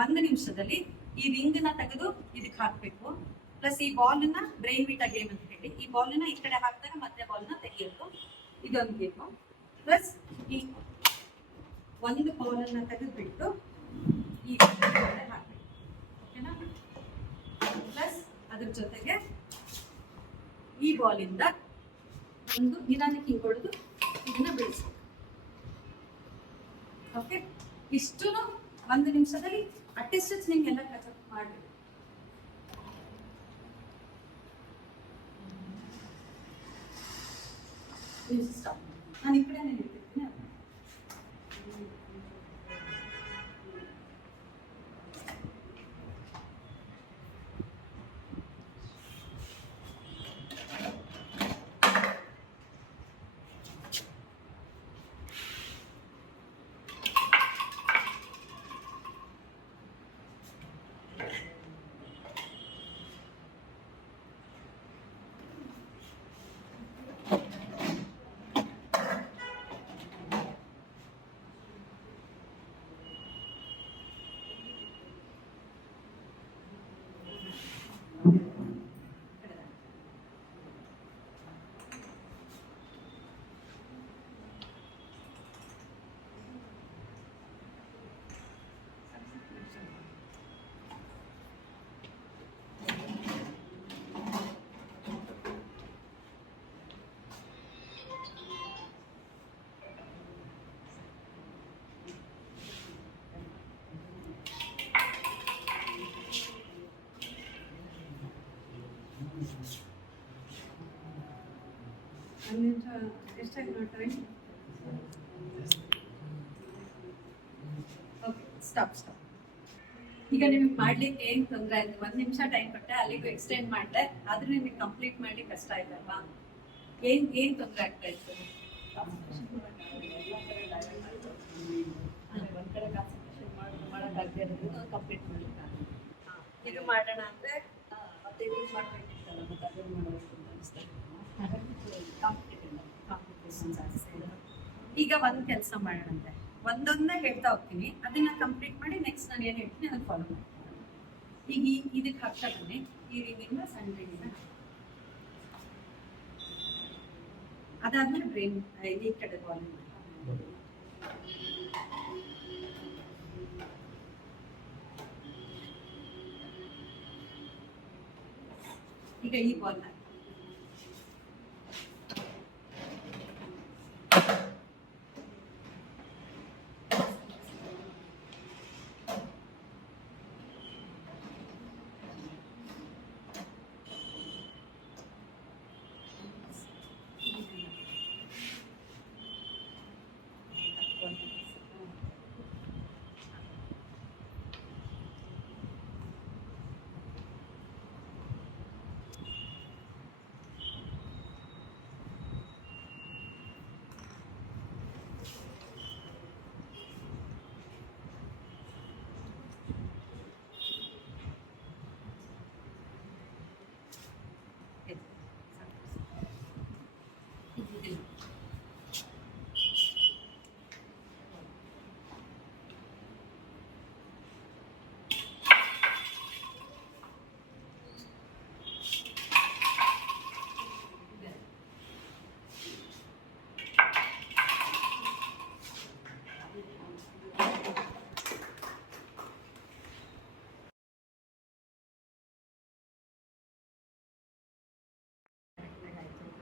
1 ನಿಮಿಷದಲ್ಲಿ ಈ ರಿಂಗ್ ನ ತೆಗೆದು ಇದಕ್ಕೆ ಹಾಕ್ಬೇಕು. ಪ್ಲಸ್ ಈ ಬಾಲ್ ನ ಬ್ರೈನ್ ವಿಟಾ ಗೇಮ್ ಅಂತ ಹೇಳಿ, ಈ ಬಾಲ್ ನ ಈ ಕಡೆ ಹಾಕಿದಾಗ ಮತ್ತೆ ಬಾಲ್ ನ ತೆಗೆಯೋದು, ಇದೊಂದು ಗೇಮು. ಪ್ಲಸ್ ಈ ಒಂದು ಬಾಲ್ ಅನ್ನ ತೆಗೆದ್ಬಿಟ್ಟು ಈ ಕಡೆ ಹಾಕ್ಬೇಕು, ಓಕೆನಾ? ಪ್ಲಸ್ ಅದ್ರ ಜೊತೆಗೆ ಈ ಬಾಲ್ ಇಂದ ಒಂದು ನಿಧಾನಕ್ಕೆ ಹಿಂಗ್ ಹೊಡೆದು ಇದನ್ನ ಬೆಳೆಸ್ಬೇಕು. ಓಕೆ, ಇಷ್ಟು 1 ನಿಮಿಷದಲ್ಲಿ ಅಟ್ಲೀಸ್ಟ್ ನಿಮ್ಗೆಲ್ಲ ಕಚಪ್ ಮಾಡಬೇಕು. ನಾನು ಈ ಕಡೆ ನಿಲ್ತಿರ್ತೀನಿ. ಎಷ್ಟಾಗಿ ಟೈಮ್? Okay, stop. ಈಗ ನಿಮಗೆ ಮಾಡ್ಲಿಕ್ಕೆ ಏನ್ ತೊಂದರೆ ಆಯ್ತು? 1 ನಿಮಿಷ ಟೈಮ್ ಕೊಟ್ಟೆ, ಅಲ್ಲಿಗೂ ಎಕ್ಸ್ಟೆಂಡ್ ಮಾಡಿದೆ, ಆದ್ರೆ ನಿಮಗೆ ಕಂಪ್ಲೀಟ್ ಮಾಡಿ ಕಷ್ಟ ಆಯ್ತಲ್ವಾ? ಏನ್ ತೊಂದರೆ ಆಗ್ತಾ ಇತ್ತು? ಒಂದ್ ಕಡೆ ಕಾನ್ಸಂಟ್ರೇಷನ್ ಮಾಡೋಕ್ಕಾಗದೆ ಇರೋದ್ರಿಂದ ಕಂಪ್ಲೀಟ್ ಮಾಡ್ಲಿಕ್ಕೆ ಇದು ಮಾಡೋಣ ಅಂದ್ರೆ ಮತ್ತೆ ಇದು ಮಾಡ್ಬೇಕಿತ್ತಲ್ಲ, ಮತ್ತೆ ಅದನ್ನು ಮಾಡಬೇಕು ಅಂತ ಅನಿಸ್ತದೆ. ಈಗ ಒಂದು ಕೆಲಸ ಮಾಡೋಣಂತೆ, ಒಂದೊಂದೇ ಹೇಳ್ತಾ ಹೋಗ್ತೀನಿ, ಅದನ್ನ ಕಂಪ್ಲೀಟ್ ಮಾಡಿ ನೆಕ್ಸ್ಟ್ ನಾನು ಏನು ಹೇಳ್ತೀನಿ ಅದನ್ನ ಫಾಲೋ ಮಾಡ್ತೀನಿ. ಈಗ ಇದಕ್ಕೆ ಹಾಕ್ತಾ ಬನ್ನಿ, ಈ ರಿಂಗಿಂದ ಸಣ್ಣ ರಿಂಗಿಂದ ಅದಾದ್ಮೇಲೆ ಬ್ರೈನ್ ಈ ಕಡೆ ಬಾಲ್. ಈಗ ಈ ಬಾಲ್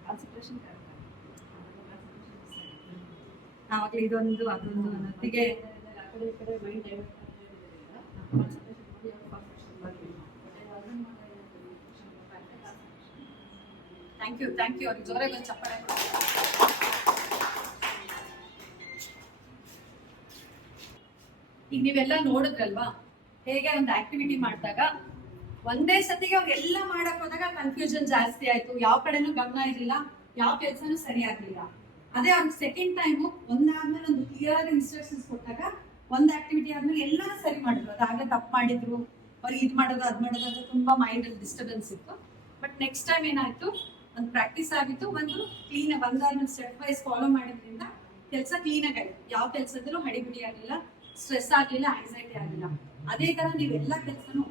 ಕಾನ್ಸಂಟ್ರೇಷನ್ ಆವಾಗಲೇ ಇದೊಂದು ಅದೊಂದು ಅನ್ನೋದಿಗೆ ಮೈಂಡ್ ಥ್ಯಾಂಕ್ ಯು ಅವ್ರಿಗೆ ಜೋರಾಗಿ ಒಂದು ಚಪ್ಪಾಳೆ. ಈಗ ನೀವೆಲ್ಲ ನೋಡಿದ್ರಲ್ವಾ ಹೇಗೆ ಒಂದು ಆಕ್ಟಿವಿಟಿ ಮಾಡಿದಾಗ ಒಂದೇ ಸತಿಗೆ ಅವ್ರೆಲ್ಲ ಮಾಡಕ್ ಹೋದಾಗ ಕನ್ಫ್ಯೂಷನ್ ಜಾಸ್ತಿ ಆಯ್ತು, ಯಾವ ಕಡೆನೂ ಗಮನ ಇರಲಿಲ್ಲ, ಯಾವ ಕೆಲಸನೂ ಸರಿ ಆಗ್ಲಿಲ್ಲ. ಅದೇ ಅವ್ರ ಸೆಕೆಂಡ್ ಟೈಮು ಒಂದಾದ್ಮೇಲೆ ಒಂದು ಕ್ಲಿಯರ್ ಇನ್ಸ್ಟ್ರಕ್ಷನ್ಸ್ ಕೊಟ್ಟಾಗ ಒಂದ್ ಆಕ್ಟಿವಿಟಿ ಆದ್ಮೇಲೆ ಎಲ್ಲಾನು ಸರಿ ಮಾಡಿದ್ರು. ಅದಾಗಲೇ ತಪ್ಪು ಮಾಡಿದ್ರು, ಅವ್ರಿಗೆ ಇದು ಮಾಡೋದು ಅದ್ ಮಾಡೋದು ಅಂತ ತುಂಬಾ ಮೈಂಡ್ ಅಲ್ಲಿ ಡಿಸ್ಟರ್ಬೆನ್ಸ್ ಇತ್ತು. ಬಟ್ ನೆಕ್ಸ್ಟ್ ಟೈಮ್ ಏನಾಯ್ತು, ಒಂದು ಪ್ರಾಕ್ಟೀಸ್ ಆಗಿತ್ತು, ಒಂದು ಕ್ಲೀನ್ ಒಂದಾದ್ಮೇಲೆ ಸ್ಟೆಪ್ ವೈಸ್ ಫಾಲೋ ಮಾಡೋದ್ರಿಂದ ಕೆಲಸ ಕ್ಲೀನ್ ಆಗಿ ಆಯ್ತು. ಯಾವ ಕೆಲಸದಲ್ಲೂ ಹಡಿಬಿಡಿ ಆಗಿಲ್ಲ, ಸ್ಟ್ರೆಸ್ ಆಗ್ಲಿಲ್ಲ, ಆಂಗ್ಸೈಟಿ ಆಗಿಲ್ಲ. ಅದೇ ತರ ನೀವೆಲ್ಲ ಕೆಲಸನೂ